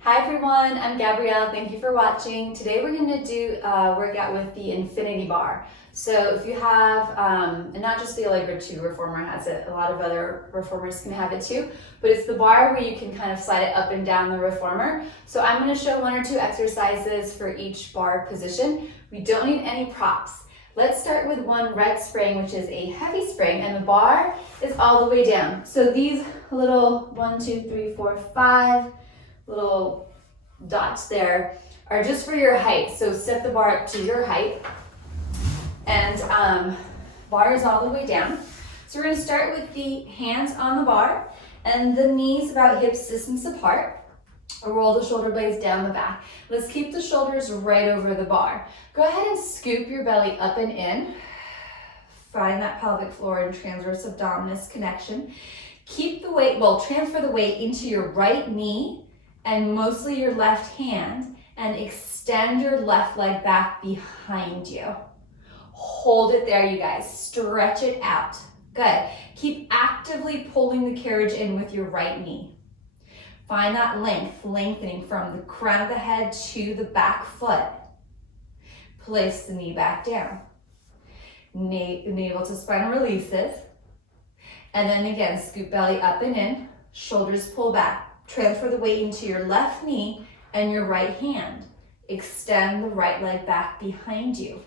Hi everyone, I'm Gabrielle. Thank you for watching. Today we're going to do a workout with the infinity bar. So if you have, and not just the Allegro 2 reformer has it, a lot of other reformers can have it too, but it's the bar where you can kind of slide it up and down the reformer. So I'm going to show 1 or 2 exercises for each bar position. We don't need any props. Let's start with one red spring, which is a heavy spring, and the bar is all the way down. So these little 1, 2, 3, 4, 5 little dots there are just for your height. So set the bar up to your height, and bar is all the way down. So we're going to start with the hands on the bar and the knees about hips distance apart. Roll the shoulder blades down the back. Let's keep the shoulders right over the bar. Go ahead and scoop your belly up and in. Find that pelvic floor and transverse abdominis connection. Keep the weight, transfer the weight into your right knee and mostly your left hand, and extend your left leg back behind you. Hold it there, you guys. Stretch it out. Good. Keep actively pulling the carriage in with your right knee. Find that length, lengthening from the crown of the head to the back foot. Place the knee back down. Navel to spine releases. And then again, scoop belly up and in, shoulders pull back. Transfer the weight into your left knee and your right hand. Extend the right leg back behind you.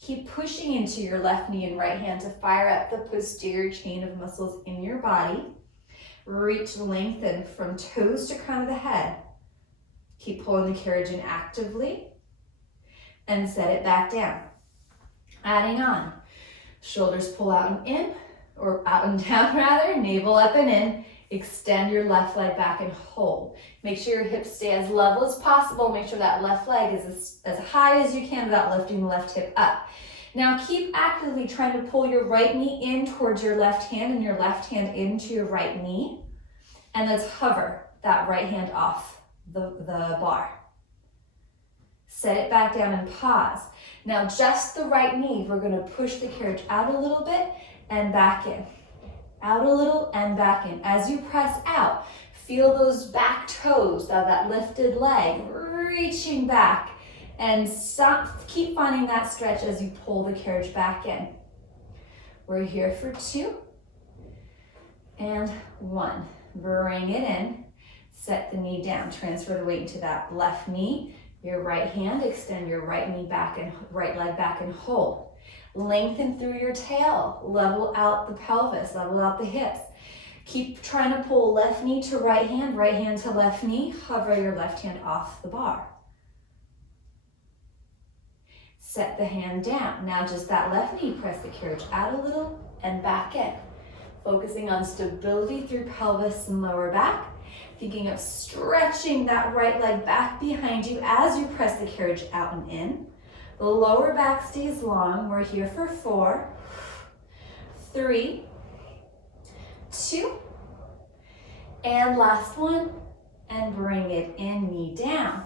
Keep pushing into your left knee and right hand to fire up the posterior chain of muscles in your body. Reach, lengthen from toes to crown of the head. Keep pulling the carriage in actively and set it back down. Adding on, shoulders pull out and in, or out and down rather, navel up and in. Extend your left leg back and hold. Make sure your hips stay as level as possible. Make sure that left leg is as high as you can without lifting the left hip up. Now keep actively trying to pull your right knee in towards your left hand and your left hand into your right knee. And let's hover that right hand off the bar. Set it back down and pause. Now just the right knee, we're going to push the carriage out a little bit and back in. Out a little and back in. As you press out, feel those back toes, that lifted leg, reaching back, and keep finding that stretch as you pull the carriage back in. We're here for 2 and 1. Bring it in, set the knee down, transfer the weight into that left knee, your right hand, extend your right knee back and right leg back and hold. Lengthen through your tail, level out the pelvis, level out the hips. Keep trying to pull left knee to right hand to left knee. Hover your left hand off the bar. Set the hand down. Now just that left knee, press the carriage out a little and back in. Focusing on stability through pelvis and lower back. Thinking of stretching that right leg back behind you as you press the carriage out and in. The lower back stays long. We're here for 4, 3, 2, and last one, and bring it in, knee down.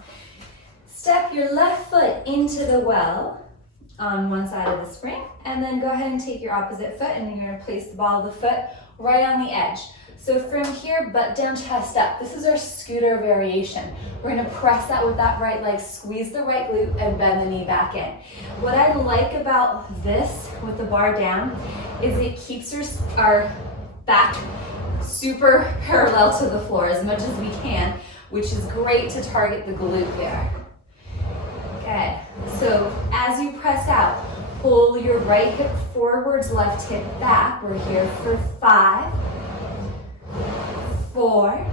Step your left foot into the well on one side of the spring, and then go ahead and take your opposite foot, and you're going to place the ball of the foot right on the edge. So from here, butt down, chest up. This is our scooter variation. We're gonna press that with that right leg, squeeze the right glute, and bend the knee back in. What I like about this with the bar down is it keeps our back super parallel to the floor as much as we can, which is great to target the glute there. Okay, so as you press out, pull your right hip forwards, left hip back. We're here for 5, 4,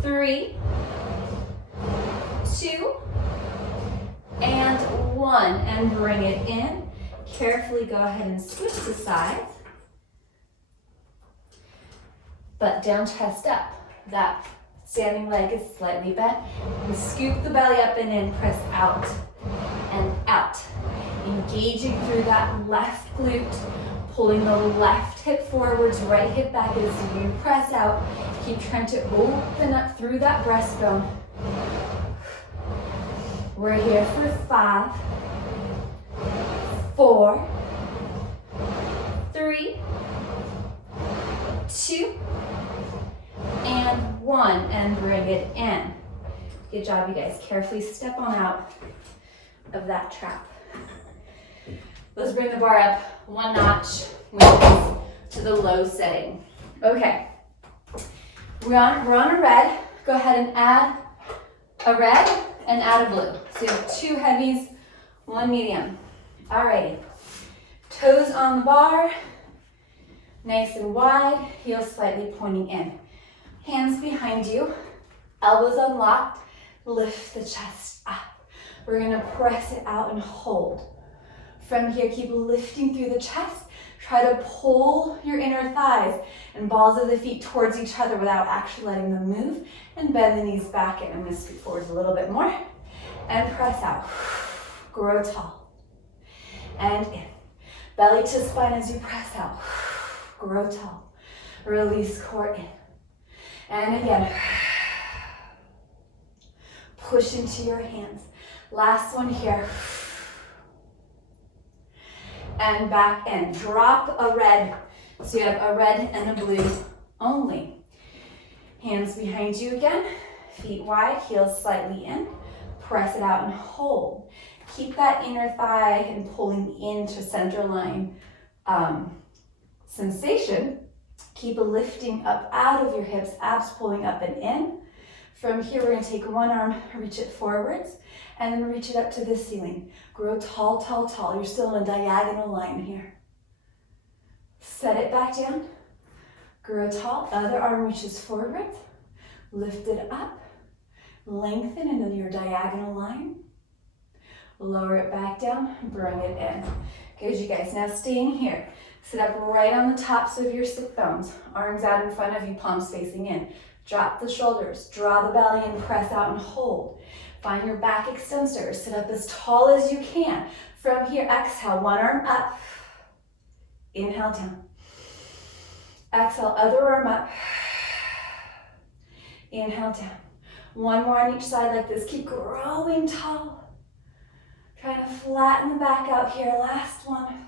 3, 2, and 1, and bring it in. Carefully go ahead and switch the sides. Butt down, chest up. That standing leg is slightly bent. We scoop the belly up and in, press out and out. Engaging through that left glute, pulling the left hip forwards, right hip back as you press out. Keep trying to open up through that breastbone. We're here for 5, 4, 3, 2, 1, and bring it in. Good job, you guys. Carefully step on out of that trap. Let's bring the bar up 1 notch to the low setting. Okay, we're on a red. Go ahead and add a red and add a blue. So you have 2 heavies, 1 medium. Alrighty, toes on the bar, nice and wide, heels slightly pointing in. Hands behind you, elbows unlocked, lift the chest up. We're gonna press it out and hold. From here, keep lifting through the chest. Try to pull your inner thighs and balls of the feet towards each other without actually letting them move. And bend the knees back in. I'm gonna scoot forwards a little bit more. And press out. Grow tall. And in. Belly to spine as you press out. Grow tall. Release core in. And again. Push into your hands. Last one here. And back in. Drop a red. So you have a red and a blue only. Hands behind you again. Feet wide, heels slightly in. Press it out and hold. Keep that inner thigh and pulling into center line sensation. Keep lifting up out of your hips, abs pulling up and in. From here, we're gonna take one arm, reach it forwards, and then reach it up to the ceiling. Grow tall, tall, tall. You're still in a diagonal line here. Set it back down. Grow tall. Other arm reaches forward. Lift it up. Lengthen into your diagonal line. Lower it back down. Bring it in. Good, you guys. Now staying here. Sit up right on the tops of your sit bones. Arms out in front of you, palms facing in. Drop the shoulders. Draw the belly and press out and hold. Find your back extensors. Sit up as tall as you can. From here, exhale. One arm up. Inhale down. Exhale, other arm up. Inhale down. One more on each side like this. Keep growing tall. Trying to flatten the back out here. Last one.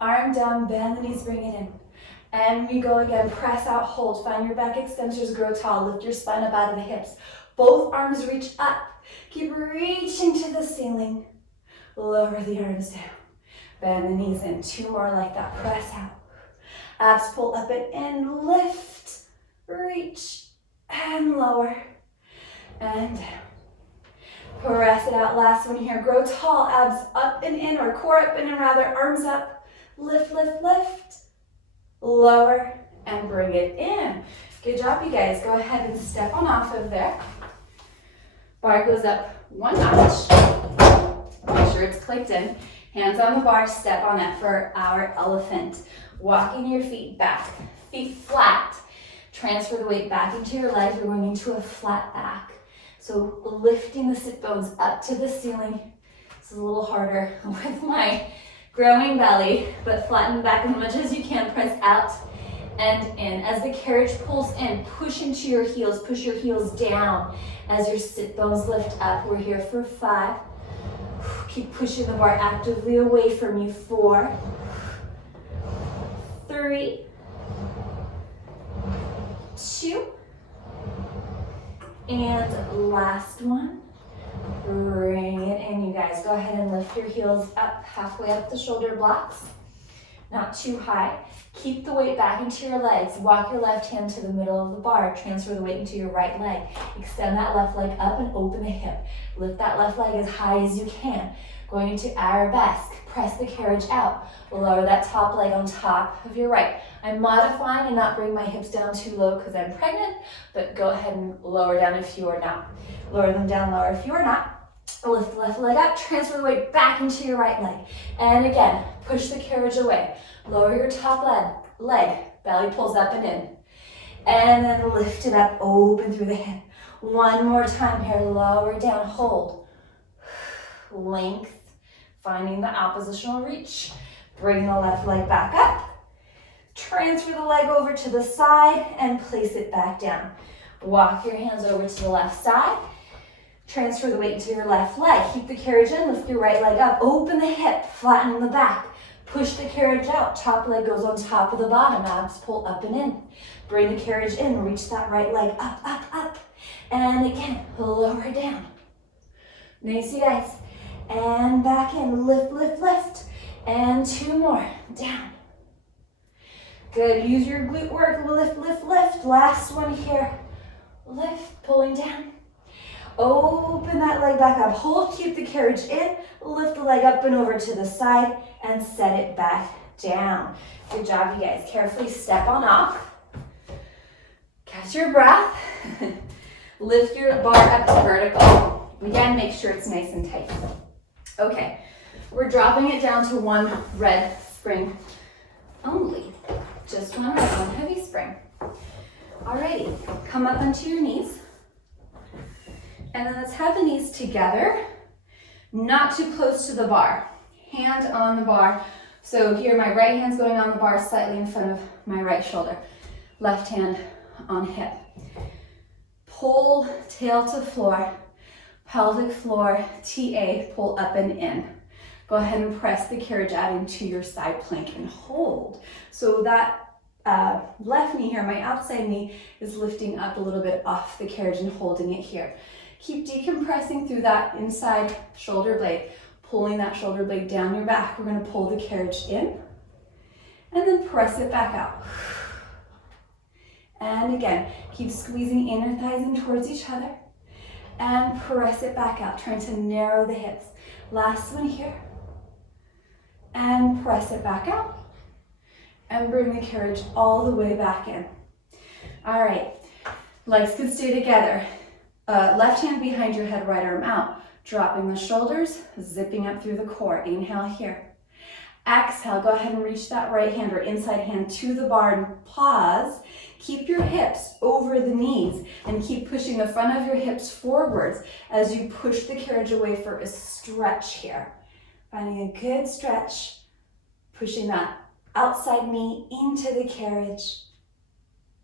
Arm down, bend the knees, bring it in. And we go again. Press out, hold. Find your back extensors, grow tall. Lift your spine up out of the hips. Both arms reach up. Keep reaching to the ceiling. Lower the arms down. Bend the knees in. 2 more like that. Press out. Abs pull up and in. Lift. Reach. And lower. And down. Press it out. Last one here. Grow tall. Abs up and in, or core up and in rather. Arms up. Lift, lift, lift. Lower. And bring it in. Good job, you guys. Go ahead and step on off of there. Bar goes up 1 notch. Make sure it's clicked in. Hands on the bar, step on it for our elephant. Walking your feet back, feet flat. Transfer the weight back into your legs. We're going into a flat back. So lifting the sit bones up to the ceiling. This is a little harder with my growing belly, but flatten back as much as you can. Press out and in. As the carriage pulls in, push into your heels. Push your heels down as your sit bones lift up. We're here for 5. Keep pushing the bar actively away from you. 4, 3, 2, and last one. Bring it in, you guys. Go ahead and lift your heels up, halfway up the shoulder blocks. Not too high. Keep the weight back into your legs. Walk your left hand to the middle of the bar. Transfer the weight into your right leg. Extend that left leg up and open the hip. Lift that left leg as high as you can. Going into arabesque. Press the carriage out. Lower that top leg on top of your right. I'm modifying and not bring my hips down too low because I'm pregnant, but go ahead and lower down if you are not. Lower them down lower if you are not. Lift the left leg up, transfer the weight back into your right leg. And again, push the carriage away. Lower your top leg, belly pulls up and in. And then lift it up, open through the hip. One more time here, lower down, hold. Length, finding the oppositional reach. Bring the left leg back up. Transfer the leg over to the side and place it back down. Walk your hands over to the left side. Transfer the weight into your left leg. Keep the carriage in, lift your right leg up. Open the hip, flatten the back. Push the carriage out. Top leg goes on top of the bottom. Abs pull up and in. Bring the carriage in. Reach that right leg up, up, up. And again, lower down. Nice, you guys. And back in. Lift, lift, lift. And 2 more. Down. Good. Use your glute work. Lift, lift, lift. Last one here. Lift. Pulling down. Open that leg back up. Hold. Keep the carriage in. Lift the leg up and over to the side. And set it back down. Good job, you guys. Carefully step on off. Catch your breath. Lift your bar up to vertical. Again, make sure it's nice and tight. Okay, we're dropping it down to 1 red spring only. Just 1 red, 1 heavy spring. Alrighty, come up onto your knees. And then let's have the knees together, not too close to the bar. Hand on the bar. So here my right hand's going on the bar slightly in front of my right shoulder. Left hand on hip. Pull tail to floor, pelvic floor, TA, pull up and in. Go ahead and press the carriage out into your side plank and hold. So that left knee here, my outside knee, is lifting up a little bit off the carriage and holding it here. Keep decompressing through that inside shoulder blade, pulling that shoulder blade down your back. We're going to pull the carriage in and then press it back out. And again, keep squeezing inner thighs in towards each other and press it back out, trying to narrow the hips. Last one here. And press it back out. And bring the carriage all the way back in. All right, legs can stay together. Left hand behind your head, right arm out. Dropping the shoulders, zipping up through the core. Inhale here. Exhale, go ahead and reach that right hand or inside hand to the bar and pause. Keep your hips over the knees and keep pushing the front of your hips forwards as you push the carriage away for a stretch here. Finding a good stretch, pushing that outside knee into the carriage.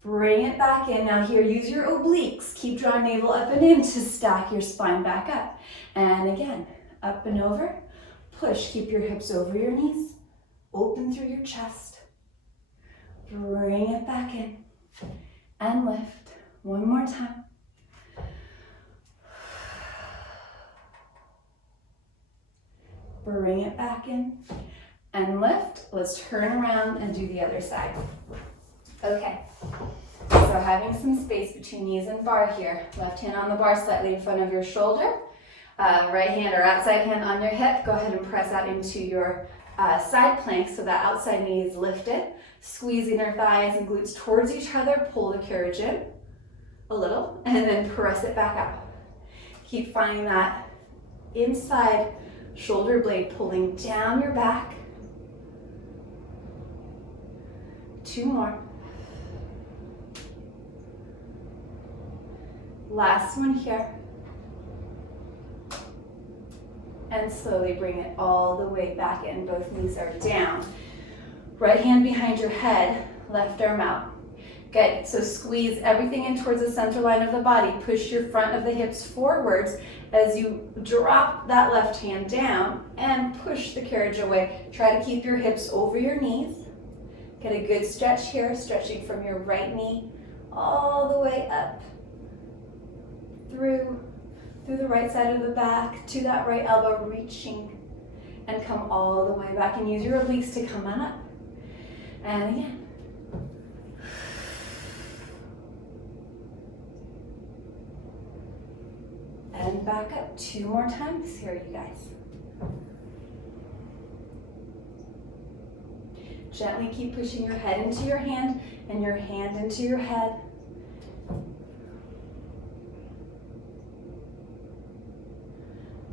Bring it back in. Now here, use your obliques. Keep drawing navel up and in to stack your spine back up. And again, up and over. Push, keep your hips over your knees. Open through your chest. Bring it back in. And lift. 1 more time. Bring it back in. And lift. Let's turn around and do the other side. Okay. So having some space between knees and bar here. Left hand on the bar slightly in front of your shoulder. Right hand or outside hand on your hip. Go ahead and press out into your side plank so that outside knee is lifted. Squeeze inner thighs and glutes towards each other. Pull the carriage in a little and then press it back out. Keep finding that inside shoulder blade pulling down your back. 2 more. Last one here. And slowly bring it all the way back in. Both knees are down. Right hand behind your head, left arm out. Good, so squeeze everything in towards the center line of the body. Push your front of the hips forwards as you drop that left hand down and push the carriage away. Try to keep your hips over your knees. Get a good stretch here, stretching from your right knee all the way up through the right side of the back to that right elbow, reaching and come all the way back, and use your obliques to come on up. And again. And back up 2 more times here, you guys. Gently keep pushing your head into your hand and your hand into your head.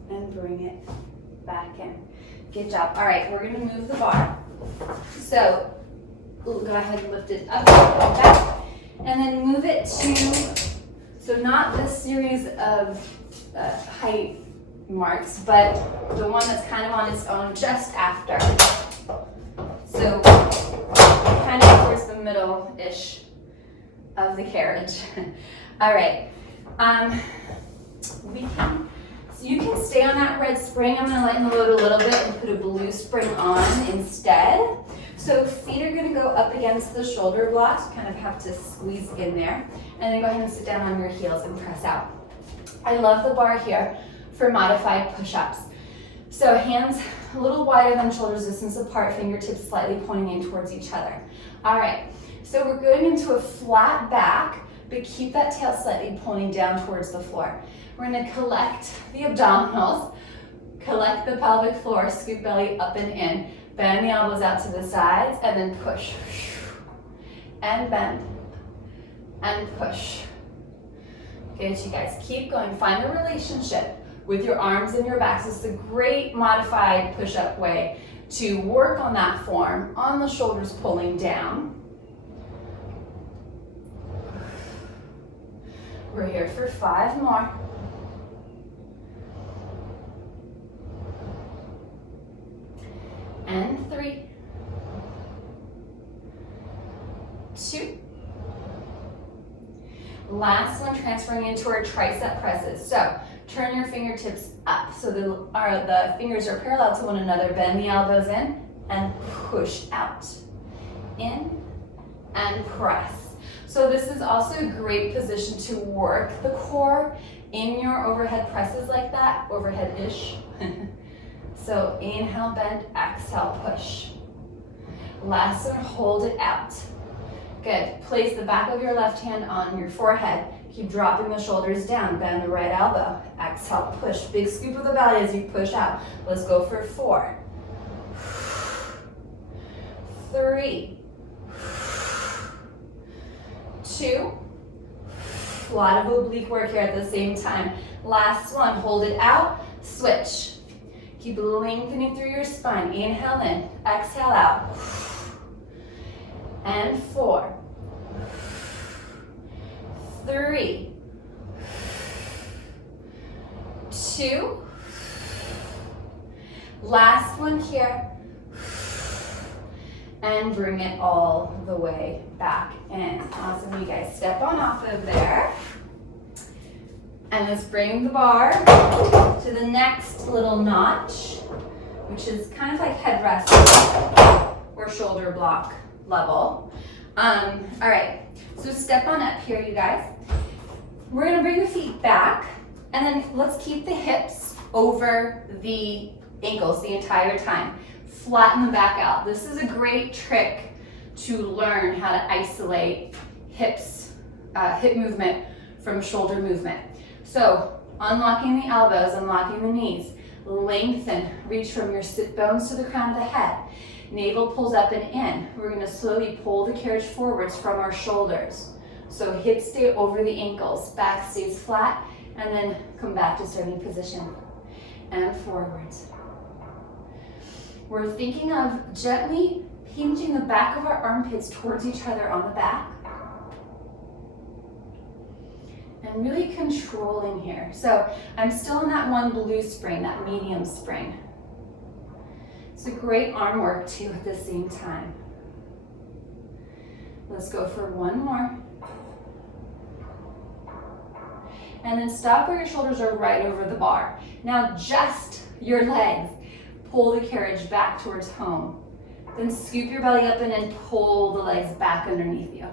And bring it back in. Good job. All right, we're gonna move the bar. So go ahead and lift it up, back, and then move it to, so not this series of height marks, but the one that's kind of on its own just after. So kind of towards the middle-ish of the carriage. All right, we can So you can stay on that red spring. I'm gonna lighten the load a little bit and put a blue spring on instead. So feet are gonna go up against the shoulder blocks, kind of have to squeeze in there. And then go ahead and sit down on your heels and press out. I love the bar here for modified push-ups. So hands a little wider than shoulder distance apart, fingertips slightly pointing in towards each other. All right, so we're going into a flat back, but keep that tail slightly pointing down towards the floor. We're gonna collect the abdominals, collect the pelvic floor, scoop belly up and in, bend the elbows out to the sides, and then push. And bend, and push. Good, you guys, keep going. Find the relationship with your arms and your backs. This is a great modified push-up way to work on that form, on the shoulders pulling down. We're here for 5 more. And 3, 2. Last one, transferring into our tricep presses. So turn your fingertips up so the fingers are parallel to one another. Bend the elbows in and push out. In and press. So this is also a great position to work the core in your overhead presses like that, overhead-ish. So inhale, bend, exhale, push. Last one, hold it out. Good. Place the back of your left hand on your forehead. Keep dropping the shoulders down. Bend the right elbow. Exhale, push. Big scoop of the belly as you push out. Let's go for 4, 3, 2. A lot of oblique work here at the same time. Last one, hold it out, switch. Keep lengthening through your spine. Inhale in, exhale out. And 4, 3, 2. Last one here. And bring it all the way back in. Awesome, you guys step on off of there. And let's bring the bar to the next little notch, which is kind of like headrest or shoulder block level. All right, so step on up here, you guys. We're gonna bring the feet back, and then let's keep the hips over the ankles the entire time. Flatten the back out. This is a great trick to learn how to isolate hips, hip movement from shoulder movement. So unlocking the elbows, unlocking the knees, lengthen, reach from your sit bones to the crown of the head. Navel pulls up and in. We're gonna slowly pull the carriage forwards from our shoulders. So hips stay over the ankles, back stays flat, and then come back to starting position. And forwards. We're thinking of gently hinging the back of our armpits towards each other on the back. And really controlling here. So I'm still in that one blue spring, that medium spring. It's a great arm work too at the same time. Let's go for 1 more. And then stop where your shoulders are right over the bar. Now just your legs. Pull the carriage back towards home. Then scoop your belly up and then pull the legs back underneath you.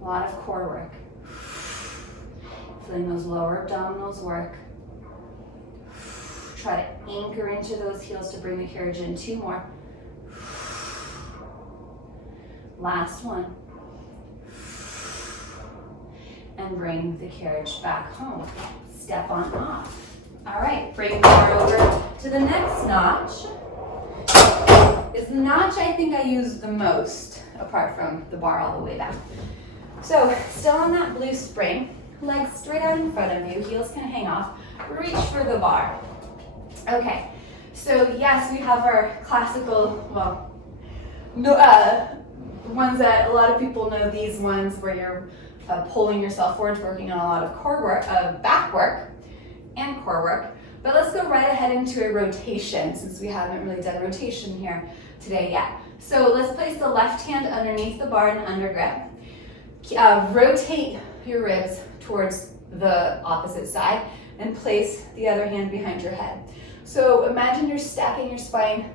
A lot of core work. Feeling those lower abdominals work. Try to anchor into those heels to bring the carriage in. 2 more. Last one. And bring the carriage back home. Step on off. All right, bring the bar over to the next notch. Is the notch I think I use the most, apart from the bar all the way back. So, still on that blue spring, legs straight out in front of you, heels can hang off, reach for the bar. Okay, so yes, we have our classical, well, ones that a lot of people know, these ones where you're pulling yourself forward, working on a lot of core work, back work, and core work. But let's go right ahead into a rotation since we haven't really done rotation here today yet. So let's place the left hand underneath the bar and under grip. Rotate your ribs towards the opposite side. and place the other hand behind your head. So imagine you're stacking your spine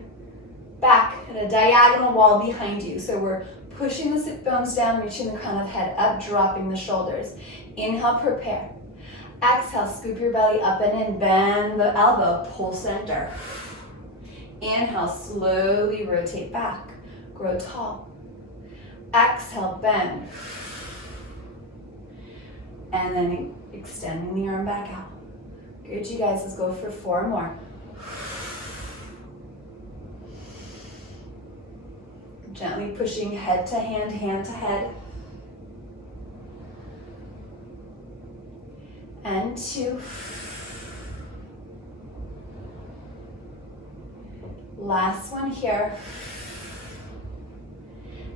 back in a diagonal wall behind you. So we're pushing the sit bones down, reaching the crown of head up, dropping the shoulders. Inhale, prepare. Exhale, scoop your belly up and in, bend the elbow, pull center. Inhale, slowly rotate back, grow tall. Exhale, bend. And then extending the arm back out. Good, you guys, let's go for 4 more. Gently pushing head to hand, hand to head. And 2. Last one here.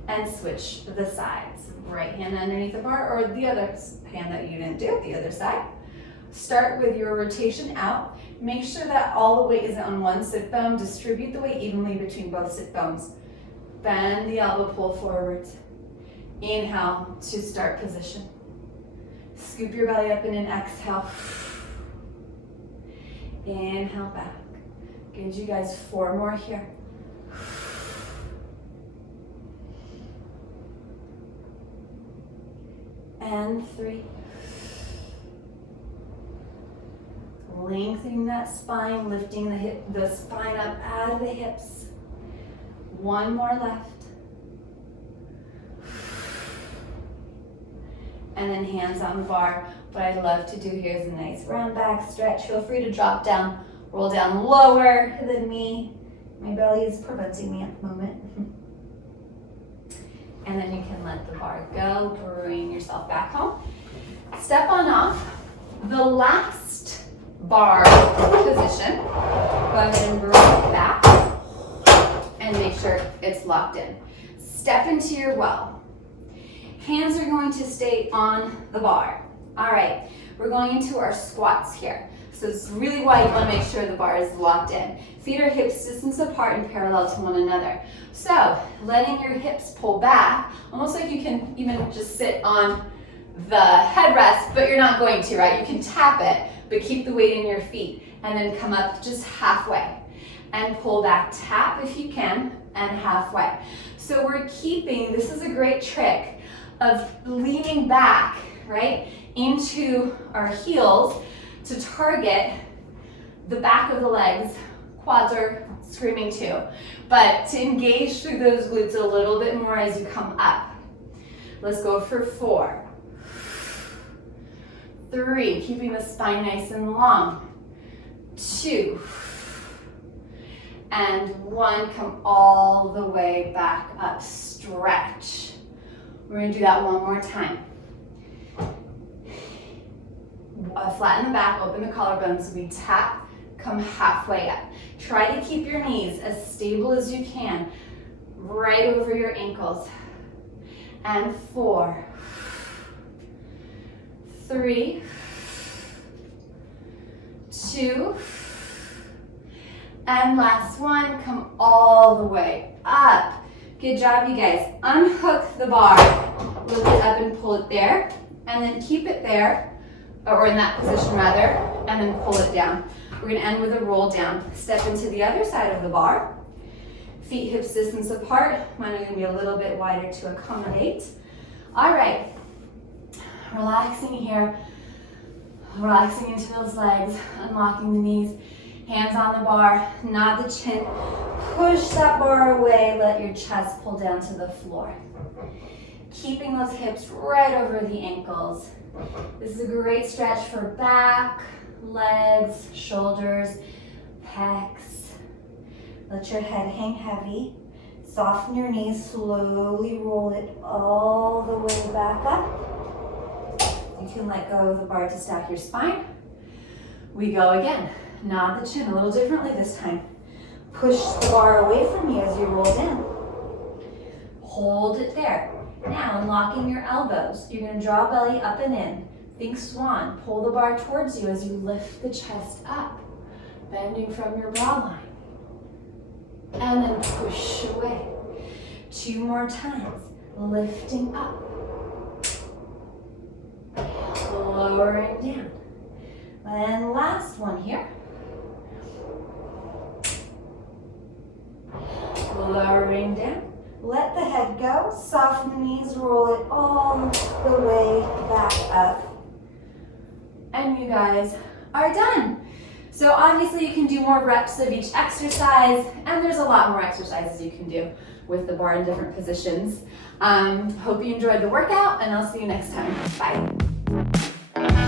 And switch the sides. Right hand underneath the bar, or the other hand that you didn't do, the other side. Start with your rotation out. Make sure that all the weight is on one sit bone. Distribute the weight evenly between both sit bones. Bend the elbow, pull forwards. Inhale to start position. Scoop your belly up and in, exhale. Inhale back. Good, you guys, 4 more here. And 3. Lengthening that spine, lifting the spine up out of the hips. 1 more left. And then hands on the bar. What I love to do here is a nice round back stretch. Feel free to drop down, roll down lower than me. My belly is preventing me at the moment. And then you can let the bar go, bring yourself back home. Step on off. The last bar position, go ahead and bring it back and make sure it's locked in. Step into your well. Hands are going to stay on the bar. All right, we're going into our squats here. So it's really why you want to make sure the bar is locked in. Feet are hips distance apart and parallel to one another. So letting your hips pull back, almost like you can even just sit on the headrest, but you're not going to, right? You can tap it, but keep the weight in your feet and then come up just halfway and pull back. Tap if you can and halfway. So we're keeping, this is a great trick of leaning back, right, into our heels to target the back of the legs. Quads are screaming too, but to engage through those glutes a little bit more as you come up. Let's go for 4. 3, keeping the spine nice and long. 2. And 1, come all the way back up, stretch. We're gonna do that 1 more time. Flatten the back, open the collarbones. We tap, come halfway up. Try to keep your knees as stable as you can, right over your ankles. And 4, 3, 2, and last one, come all the way up. Good job, you guys. Unhook the bar, lift it up and pull it there, and then keep it there, or in that position rather, and then pull it down. We're gonna end with a roll down. Step into the other side of the bar. Feet hips distance apart. Mine are gonna be a little bit wider to accommodate. All right, relaxing here. Relaxing into those legs, unlocking the knees. Hands on the bar, nod the chin. Push that bar away, let your chest pull down to the floor. Keeping those hips right over the ankles. This is a great stretch for back, legs, shoulders, pecs. Let your head hang heavy. Soften your knees, slowly roll it all the way back up. You can let go of the bar to stack your spine. We go again. Nod the chin a little differently this time. Push the bar away from you as you roll down. Hold it there. Now, unlocking your elbows. You're going to draw belly up and in. Think swan. Pull the bar towards you as you lift the chest up, bending from your brow line. And then push away. 2 more times. Lifting up. Lowering down. And last one here. Lowering down. Let the head go. Soften the knees. Roll it all the way back up. And you guys are done. So obviously you can do more reps of each exercise, and there's a lot more exercises you can do with the bar in different positions. Hope you enjoyed the workout, and I'll see you next time. Bye.